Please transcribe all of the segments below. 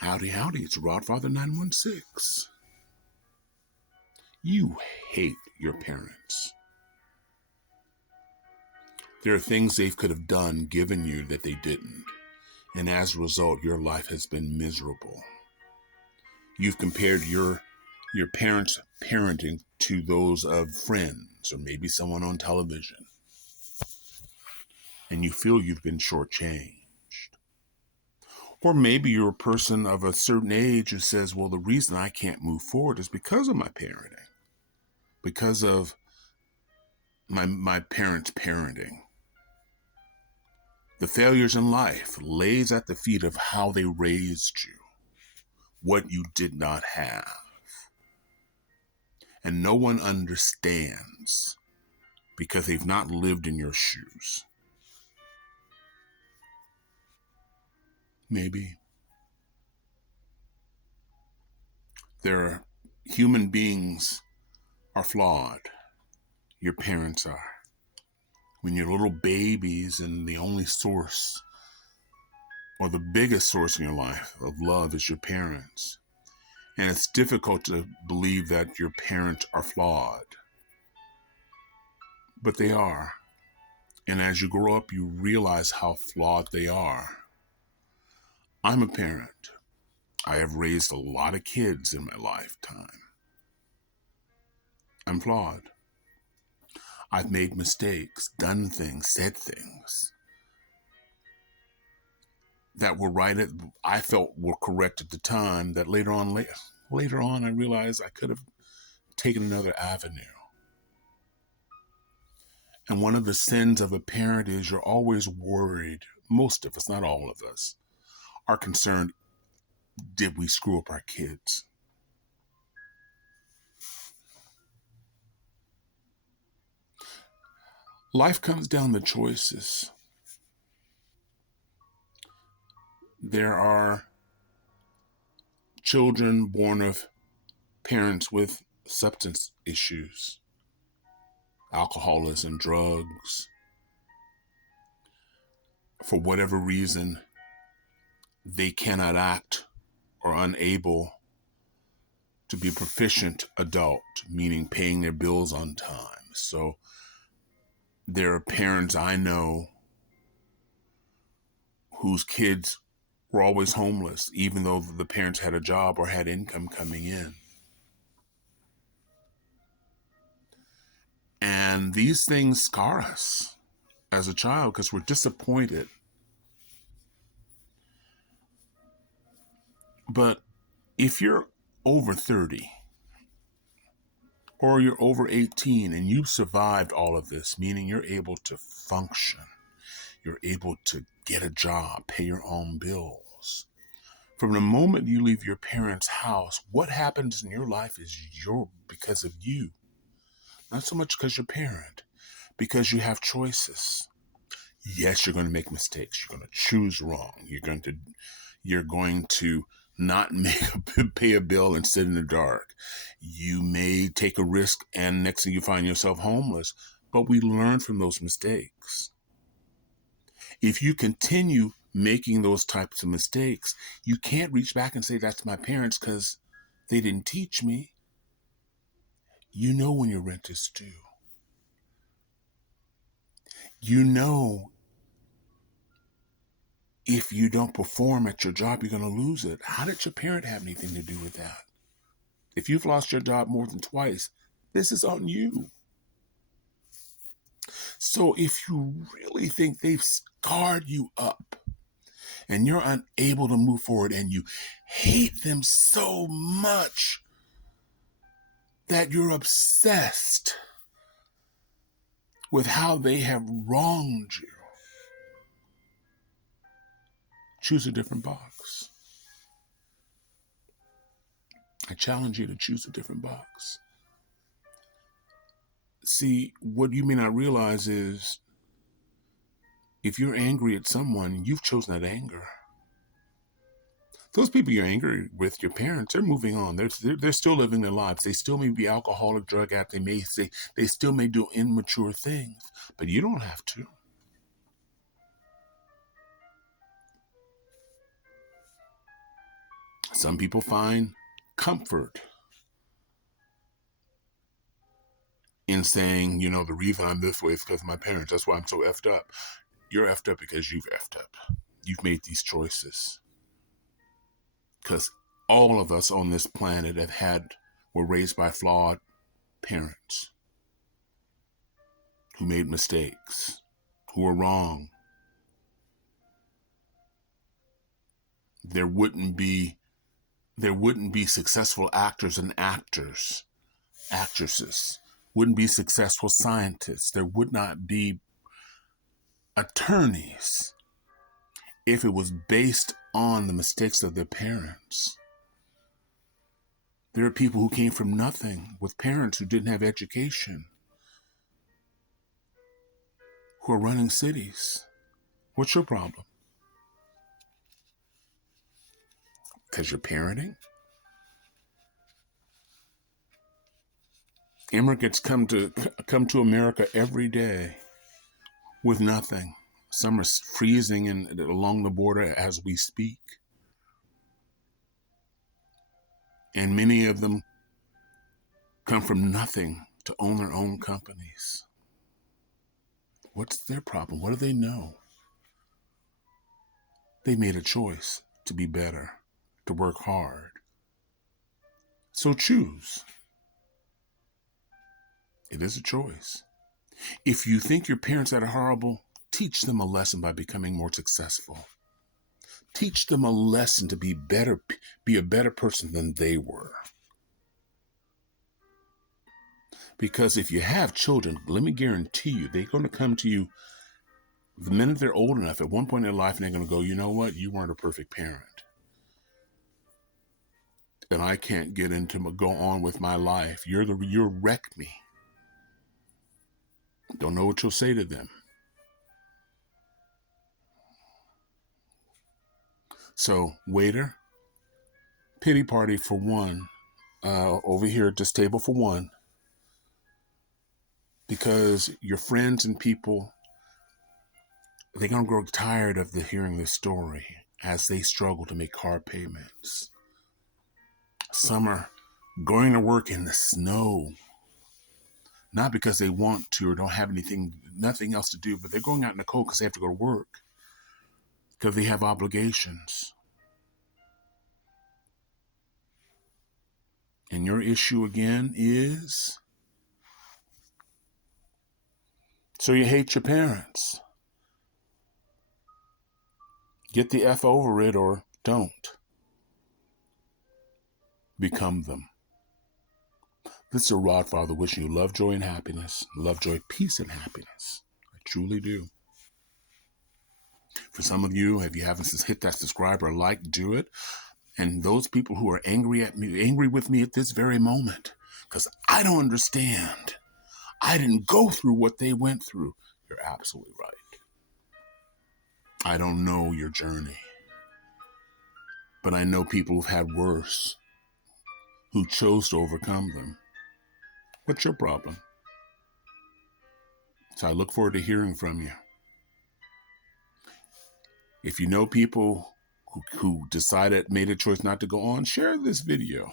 Howdy, howdy, it's Rodfather 916. You hate your parents. There are things they could have done, given you, that they didn't. And as a result, your life has been miserable. You've compared your parents' parenting to those of friends or maybe someone on television. And you feel you've been shortchanged. Or maybe you're a person of a certain age who says, well, the reason I can't move forward is because of my parenting, because of my parents' parenting. The failures in life lays at the feet of how they raised you, what you did not have. And no one understands because they've not lived in your shoes. Maybe human beings are flawed. Your parents are. When you're little babies and the only source or the biggest source in your life of love is your parents. And it's difficult to believe that your parents are flawed. But they are. And as you grow up, you realize how flawed they are. I'm a parent. I have raised a lot of kids in my lifetime. I'm flawed. I've made mistakes, done things, said things that were I felt were correct at the time, that later on I realized I could have taken another avenue. And one of the sins of a parent is you're always worried. Most of us, not all of us, are concerned, did we screw up our kids? Life comes down to choices. There are children born of parents with substance issues, alcoholism, drugs. For whatever reason, they cannot act or unable to be a proficient adult, meaning paying their bills on time. So there are parents I know whose kids were always homeless, even though the parents had a job or had income coming in. And these things scar us as a child because we're disappointed. But if you're over 30 or you're over 18 and you've survived all of this, meaning you're able to function, you're able to get a job, pay your own bills. From the moment you leave your parents' house, what happens in your life is because of you. Not so much because you're a parent, because you have choices. Yes, you're going to make mistakes. You're going to choose wrong. You're going to not pay a bill and sit in the dark. You may take a risk and next thing you find yourself homeless, but we learn from those mistakes. If you continue making those types of mistakes, you can't reach back and say, that's my parents because they didn't teach me. You know when your rent is due. You know if you don't perform at your job, you're going to lose it. How did your parent have anything to do with that? If you've lost your job more than twice, this is on you. So if you really think they've scarred you up and you're unable to move forward and you hate them so much that you're obsessed with how they have wronged you, choose a different box. I challenge you to choose a different box. See, what you may not realize is if you're angry at someone, you've chosen that anger. Those people you're angry with, your parents, they're moving on. They're still living their lives. They still may be alcoholic, drug addict. They still may do immature things, but you don't have to. Some people find comfort in saying, you know, the reason I'm this way is because of my parents. That's why I'm so effed up. You're effed up because you've effed up. You've made these choices. Because all of us on this planet were raised by flawed parents who made mistakes, who were wrong. There wouldn't be successful actors and actresses. Wouldn't be successful scientists. There would not be attorneys if it was based on the mistakes of their parents. There are people who came from nothing with parents who didn't have education, who are running cities. What's your problem? Because you're parenting? Immigrants come to America every day with nothing. Some are freezing along the border as we speak. And many of them come from nothing to own their own companies. What's their problem? What do they know? They made a choice to be better, to work hard. So choose. It is a choice. If you think your parents are horrible, teach them a lesson by becoming more successful. Teach them a lesson to be a better person than they were. Because if you have children, let me guarantee you, they're going to come to you the minute they're old enough, at one point in their life, and they're going to go, you know what? You weren't a perfect parent. And I can't go on with my life. You wrecked me. Don't know what you'll say to them. So, waiter, pity party for one, over here at this table for one, because your friends and people, they're going to grow tired of hearing this story as they struggle to make car payments. Some are going to work in the snow, not because they want to or don't have nothing else to do, but they're going out in the cold because they have to go to work, because they have obligations. And your issue again is, so you hate your parents. Get the F over it or don't. Become them. This is a Rod Father wishing you love, joy, and happiness. Love, joy, peace, and happiness. I truly do. For some of you, if you haven't hit that subscribe or like, do it. And those people who are angry with me at this very moment, because I don't understand. I didn't go through what they went through. You're absolutely right. I don't know your journey. But I know people who've had worse, who chose to overcome them. What's your problem? So I look forward to hearing from you. If you know people who made a choice not to go on, share this video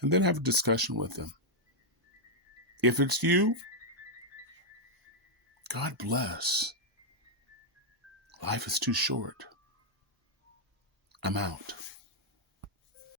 and then have a discussion with them. If it's you, God bless. Life is too short. I'm out.